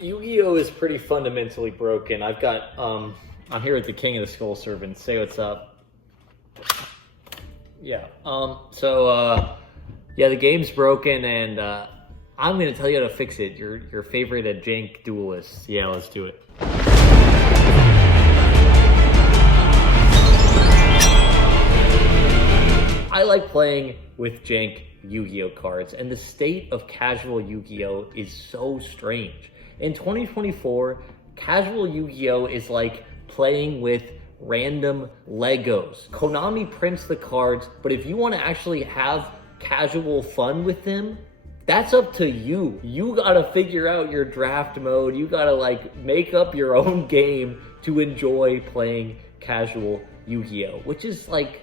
Yu-Gi-Oh is pretty fundamentally broken. I've got, I'm here with the King of the Skull Servants. Say what's up. Yeah, yeah, the game's broken, and I'm gonna tell you how to fix it. Your favorite jank duelist. Yeah, let's do it. I like playing with jank Yu-Gi-Oh cards, and the state of casual Yu-Gi-Oh is so strange. In 2024, casual Yu-Gi-Oh is like playing with random Legos. Konami prints the cards, but if you want to actually have casual fun with them, that's up to you. You gotta figure out your draft mode. You gotta like make up your own game to enjoy playing casual Yu-Gi-Oh, which is like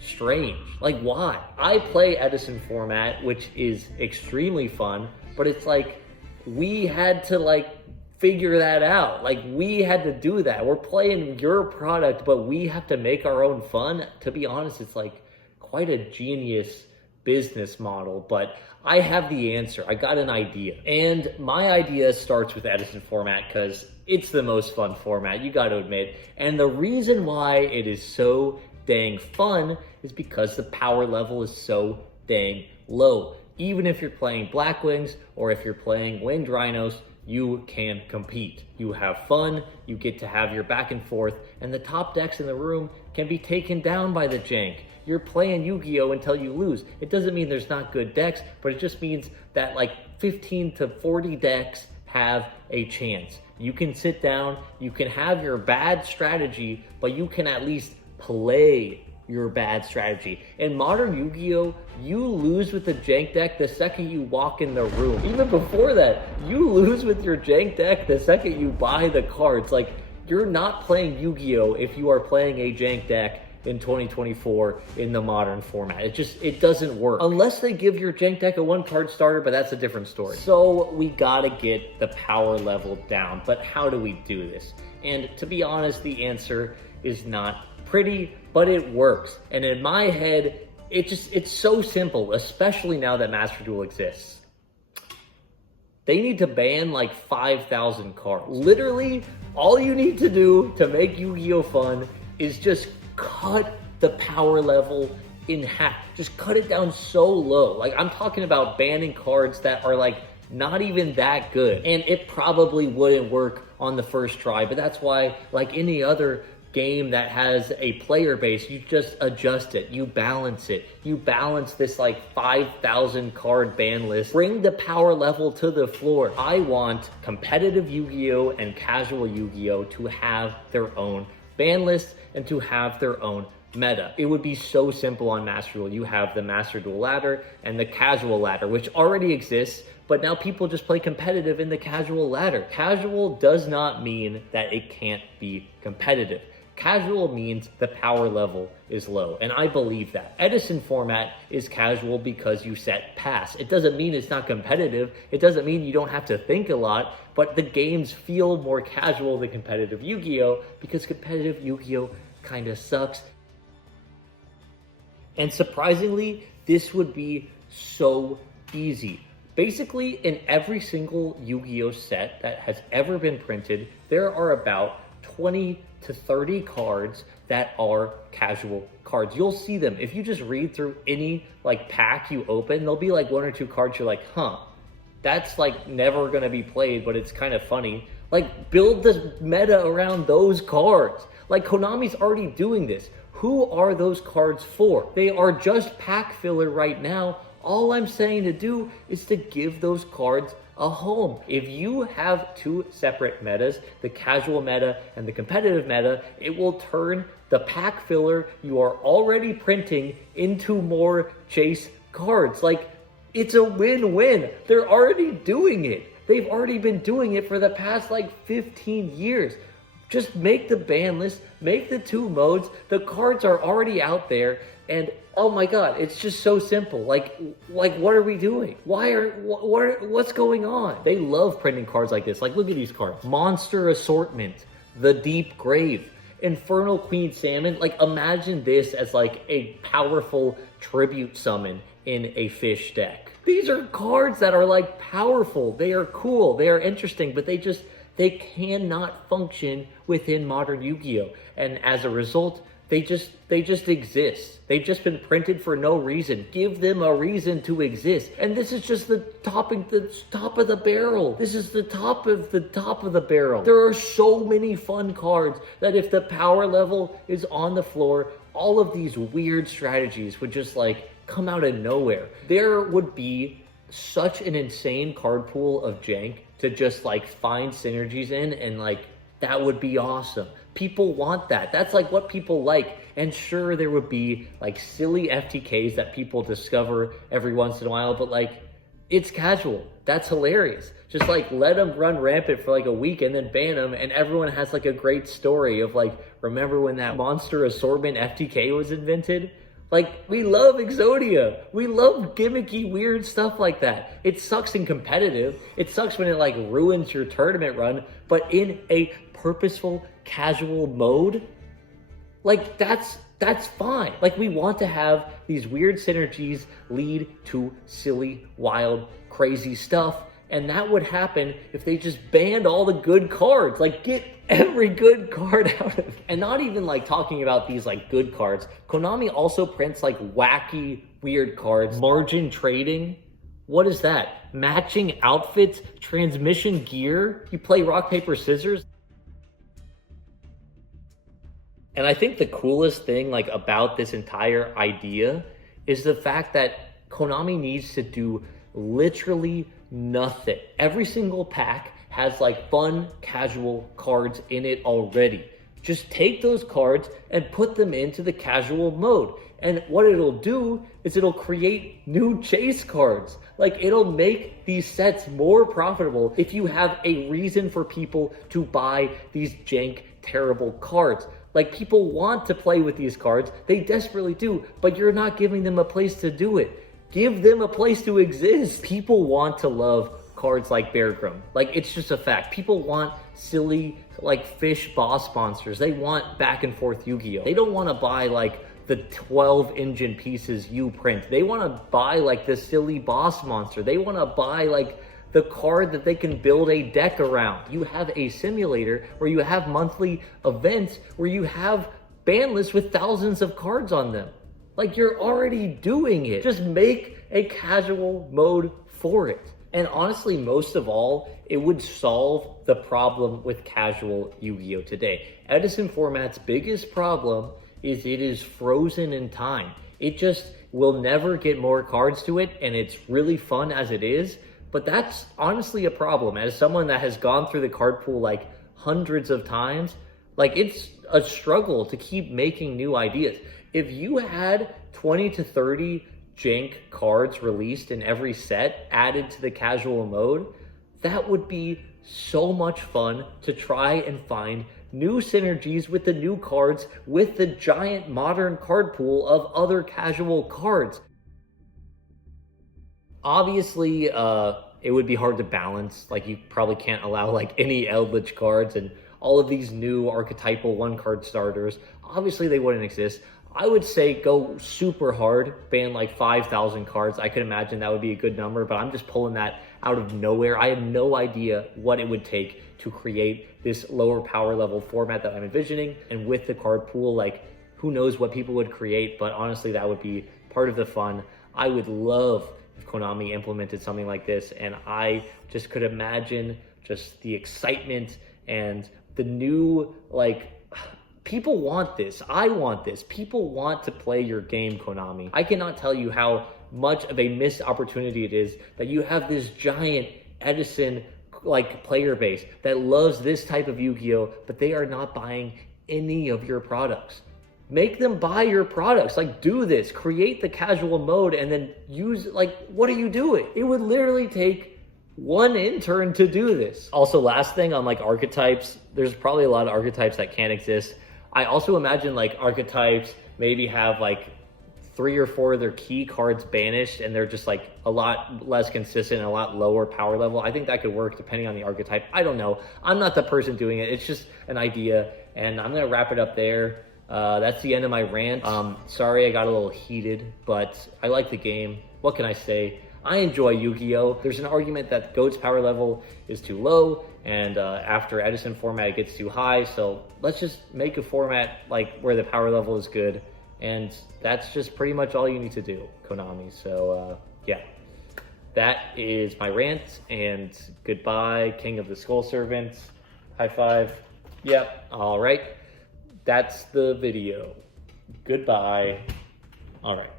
strange. Like, why? I play Edison format, which is extremely fun, but it's like we had to like figure that out. Like, we had to do that. We're playing your product, but we have to make our own fun. To be honest, it's like quite a genius business model, but I have the answer. I got an idea. And my idea starts with Edison format because it's the most fun format, you got to admit. And the reason why it is so dang fun is because the power level is so dang low. Even if you're playing Black Wings or if you're playing Winged Rhynos, you can compete. You have fun, you get to have your back and forth, and the top decks in the room can be taken down by the jank. You're playing Yu-Gi-Oh until you lose. It doesn't mean there's not good decks, but it just means that like 15 to 40 decks have a chance. You can sit down, you can have your bad strategy, but you can at least play your bad strategy. In modern Yu-Gi-Oh, you lose with the jank deck the second you walk in the room. Even before that, you lose with your jank deck the second you buy the cards. Like, you're not playing Yu-Gi-Oh if you are playing a jank deck in 2024 in the modern format. It doesn't work. Unless they give your jank deck a one card starter, but that's a different story. So we gotta get the power level down, but how do we do this? And to be honest, the answer is not pretty, but it works. And in my head, it's so simple, especially now that Master Duel exists. They need to ban like 5,000 cards. Literally, all you need to do to make Yu-Gi-Oh fun is just cut the power level in half. Just cut it down so low. Like, I'm talking about banning cards that are like not even that good. And it probably wouldn't work on the first try, but that's why, like any other game that has a player base, you just adjust it, you balance it. You balance this like 5,000 card ban list, bring the power level to the floor. I want competitive Yu-Gi-Oh and casual Yu-Gi-Oh to have their own ban list and to have their own meta. It would be so simple on Master Duel. You have the Master Duel ladder and the casual ladder, which already exists, but now people just play competitive in the casual ladder. Casual does not mean that it can't be competitive. Casual means the power level is low, and I believe that. Edison format is casual because you set pass. It doesn't mean it's not competitive. It doesn't mean you don't have to think a lot, but the games feel more casual than competitive Yu-Gi-Oh because competitive Yu-Gi-Oh kind of sucks. And surprisingly, this would be so easy. Basically, in every single Yu-Gi-Oh set that has ever been printed, there are about 20 to 30 cards that are casual cards. You'll see them. If you just read through any like pack you open, there'll be like one or two cards you're like, huh, that's like never gonna be played, but it's kind of funny. Like, build the meta around those cards. Like, Konami's already doing this. Who are those cards for? They are just pack filler right now. All I'm saying to do is to give those cards a home. If you have two separate metas, the casual meta and the competitive meta, it will turn the pack filler you are already printing into more chase cards. Like, it's a win-win. They're already doing it. They've already been doing it for the past like 15 years. Just make the ban list, make the two modes. The cards are already out there, and oh my god, it's just so simple. Like what are we doing? What's going on? They love printing cards like this. Like, look at these cards. Monster Assortment, The Deep Grave, Infernal Queen Salmon. Like, imagine this as like a powerful tribute summon in a fish deck. These are cards that are like powerful. They are cool. They are interesting, but they cannot function within modern Yu-Gi-Oh! And as a result, they just exist. They've just been printed for no reason. Give them a reason to exist. And this is just the top of the barrel. This is the top of the barrel. There are so many fun cards that if the power level is on the floor, all of these weird strategies would just like come out of nowhere. There would be such an insane card pool of jank to just like find synergies in, and like that would be awesome. People want that. That's like what people like. And sure, there would be like silly FTKs that people discover every once in a while, but like it's casual. That's hilarious. Just like let them run rampant for like a week and then ban them, and everyone has like a great story of like, remember when that monster assortment FTK was invented? Like, we love Exodia. We love gimmicky, weird stuff like that. It sucks in competitive. It sucks when it like ruins your tournament run, but in a purposeful, casual mode, like that's fine. Like, we want to have these weird synergies lead to silly, wild, crazy stuff. And that would happen if they just banned all the good cards. Like, get every good card out of it. And not even like talking about these like good cards. Konami also prints like wacky, weird cards. Margin trading. What is that? Matching outfits, transmission gear. You play rock, paper, scissors. And I think the coolest thing like about this entire idea is the fact that Konami needs to do literally nothing. Every single pack has like fun, casual cards in it already. Just take those cards and put them into the casual mode. And what it'll do is it'll create new chase cards. Like, it'll make these sets more profitable if you have a reason for people to buy these jank, terrible cards. Like, people want to play with these cards. They desperately do, but you're not giving them a place to do it. Give them a place to exist. People want to love cards like Bear Grum. Like, it's just a fact. People want silly, like, fish boss monsters. They want back and forth Yu-Gi-Oh! They don't want to buy, like, the 12 engine pieces you print. They want to buy, like, the silly boss monster. They want to buy, like, the card that they can build a deck around. You have a simulator where you have monthly events where you have ban lists with thousands of cards on them. Like, you're already doing it. Just make a casual mode for it. And honestly, most of all, it would solve the problem with casual Yu-Gi-Oh! Today. Edison format's biggest problem is it is frozen in time. It just will never get more cards to it, and it's really fun as it is. But that's honestly a problem. As someone that has gone through the card pool like hundreds of times, like, it's a struggle to keep making new ideas. If you had 20 to 30 jank cards released in every set added to the casual mode, that would be so much fun to try and find new synergies with the new cards with the giant modern card pool of other casual cards. Obviously, it would be hard to balance. Like, you probably can't allow like any Eldritch cards and all of these new archetypal one-card starters. Obviously, they wouldn't exist. I would say go super hard, ban like 5,000 cards. I could imagine that would be a good number, but I'm just pulling that out of nowhere. I have no idea what it would take to create this lower power level format that I'm envisioning. And with the card pool, like, who knows what people would create, but honestly, that would be part of the fun. I would love if Konami implemented something like this, and I just could imagine just the excitement and the new, like, people want this. I want this. People want to play your game, Konami. I cannot tell you how much of a missed opportunity it is that you have this giant Edison like player base that loves this type of Yu-Gi-Oh, but they are not buying any of your products. Make them buy your products. Like, do this. Create the casual mode and then use, like, what are you doing? It would literally take one intern to do this. Also, last thing on like archetypes, there's probably a lot of archetypes that can't exist. I also imagine like archetypes maybe have like 3 or 4 of their key cards banished, and they're just like a lot less consistent and a lot lower power level. I think that could work depending on the archetype. I don't know. I'm not the person doing it. It's just an idea, and I'm gonna wrap it up there. That's the end of my rant. Sorry I got a little heated, but I like the game. What can I say? I enjoy Yu-Gi-Oh! There's an argument that Goat's power level is too low, and after Edison format it gets too high, so let's just make a format like where the power level is good, and that's just pretty much all you need to do, Konami. So yeah, that is my rant, and goodbye, King of the Skull Servants. High five. Yep, all right. That's the video. Goodbye. All right.